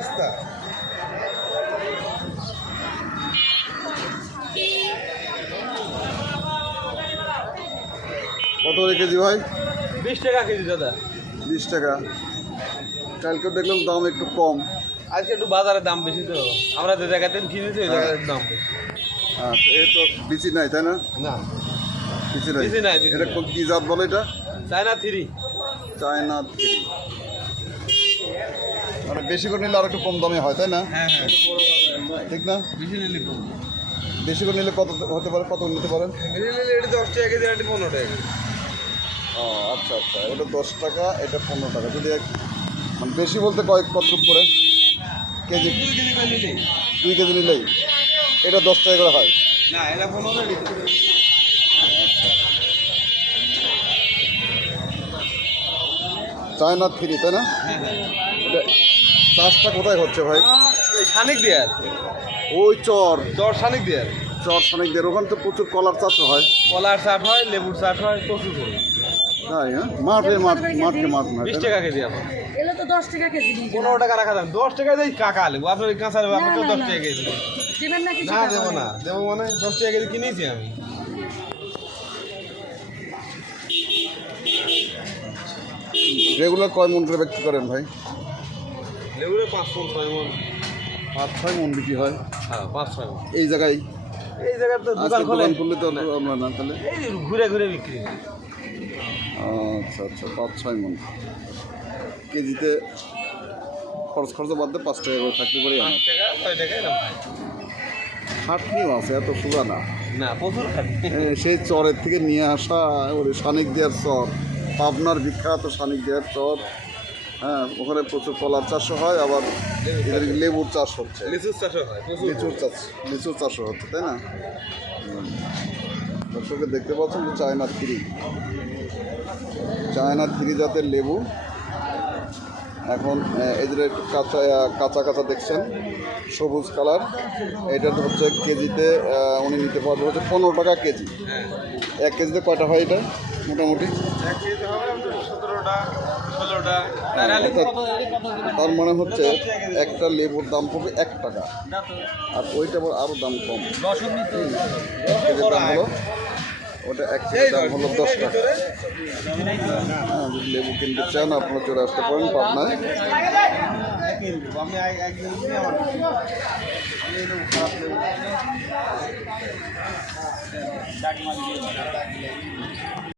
রাস্তা কত করে কেজি ভাই? 20 টাকা কেজি দাদা। 20 টাকা। কালকে দেখলাম দাম একটু কম। আজকে একটু বাজারের দাম বেশি তো, আমরা যে জায়গাতে কিনেছি ওই জায়গার দাম বেশি। হ্যাঁ, এই তো বিচি নাই তাই না? না বিচি নাই। বিচি নাই, এটা কি জাত বলে এটা? চায়না 3। চায়না 3। মানে বেশি করে নিলে আর একটু কম দামে হয় তাই না? হ্যাঁ হ্যাঁ, ঠিক না? বেশি নিলে কম। বেশি করে নিলে কত হতে পারে, কত নিতে পারেন? বেশি নিলে এটা 10 টাকা কেজি, এটা 15 টাকা। ও আচ্ছা আচ্ছা, ওটা 10 টাকা, এটা 15 টাকা। যদি মানে বেশি বলতে কত করে কেজি? 2 কেজি করে নিলে 2 কেজি নিলেই এটা 10 টাকা করে হয়। না, এটা 15 টাকা। চায়না 3 তাই না? এটা চাষটা কোথায় হচ্ছে ভাই? এই শানিক দেয়ার, ওই চর শানিক দেয়ার। শানিক দিয়ে ওখানে তো প্রচুর কলার চাষ হয়। কলার চাষ হয়, লেবুর চাষ হয়, প্রচুর করে। তাই হ্যাঁ, মাঠে মাঠ না? 20 টাকা কেজি এখন। এলো তো 10 টাকা কেজি দিয়ে 15 টাকা রাখা দাম। 10 টাকা দেই কাকা লেবু, আপনার কাঁচা লেবু আপনাকে 10 টাকা কেজি দেবো। দেবেন না কিছু? না দেবো না, দেবো মানে 10 টাকা কেজি কিনেছি আমি। রেগুলার কয় মন করে বিক্রি করেন ভাই? লেবুরে 5 মণ 6 মণ। 5-6 মন বিক্রি হয় হ্যাঁ, 5-6 মণ। এই জায়গায়। এই জায়গার তো দোকান খোলে, দোকান করলে তো আমরা না তাহলে। এই ঘুরে ঘুরে বিক্রি হয়। আচ্ছা আচ্ছা, 5-6 মন কেজিতে। খরচা বাদ দিয়ে 5 টাকা করে থাকতে পারি। 5 টাকা 6 টাকা এরকম হয়। খাটনিও আছে, এত সোজা না। না, প্রচুর খাটি। সেই চরের থেকে নিয়ে আসা, ওই শানিক দেওয়ার চর, পাবনার বিখ্যাত শানিক দেওয়ার চর। হ্যাঁ, ওখানে প্রচুর কলার চাষও হয়, আবার এদের লেবুর চাষ হচ্ছে, লিচুর চাষও হয় প্রচুর। লিচুর চাষও হচ্ছে তাই না? দর্শকে দেখতে পাচ্ছেন যে চায়না 3 জাতের লেবু। এখন এদের একটু কাঁচা কাঁচা দেখছেন, সবুজ কালার। এটা হচ্ছে কেজিতে উনি নিতে পারবে হচ্ছে 15 টাকা কেজি। হ্যাঁ, 1 কেজিতে কয়টা হয় এটা মোটামুটি? 1 কেজি হবে 17টা 16টা। তার মানে হচ্ছে একটা লেবুর দাম পড়বে 1 টাকা, আর ওইটা আরও দাম কম। 10 কেজির দাম হলো, ওটা 1 কেজির দাম হলো 10 টাকা। হ্যাঁ, যদি লেবু কিনতে চান আপনারা চলে আসতে পারেন পাবনায়। আমি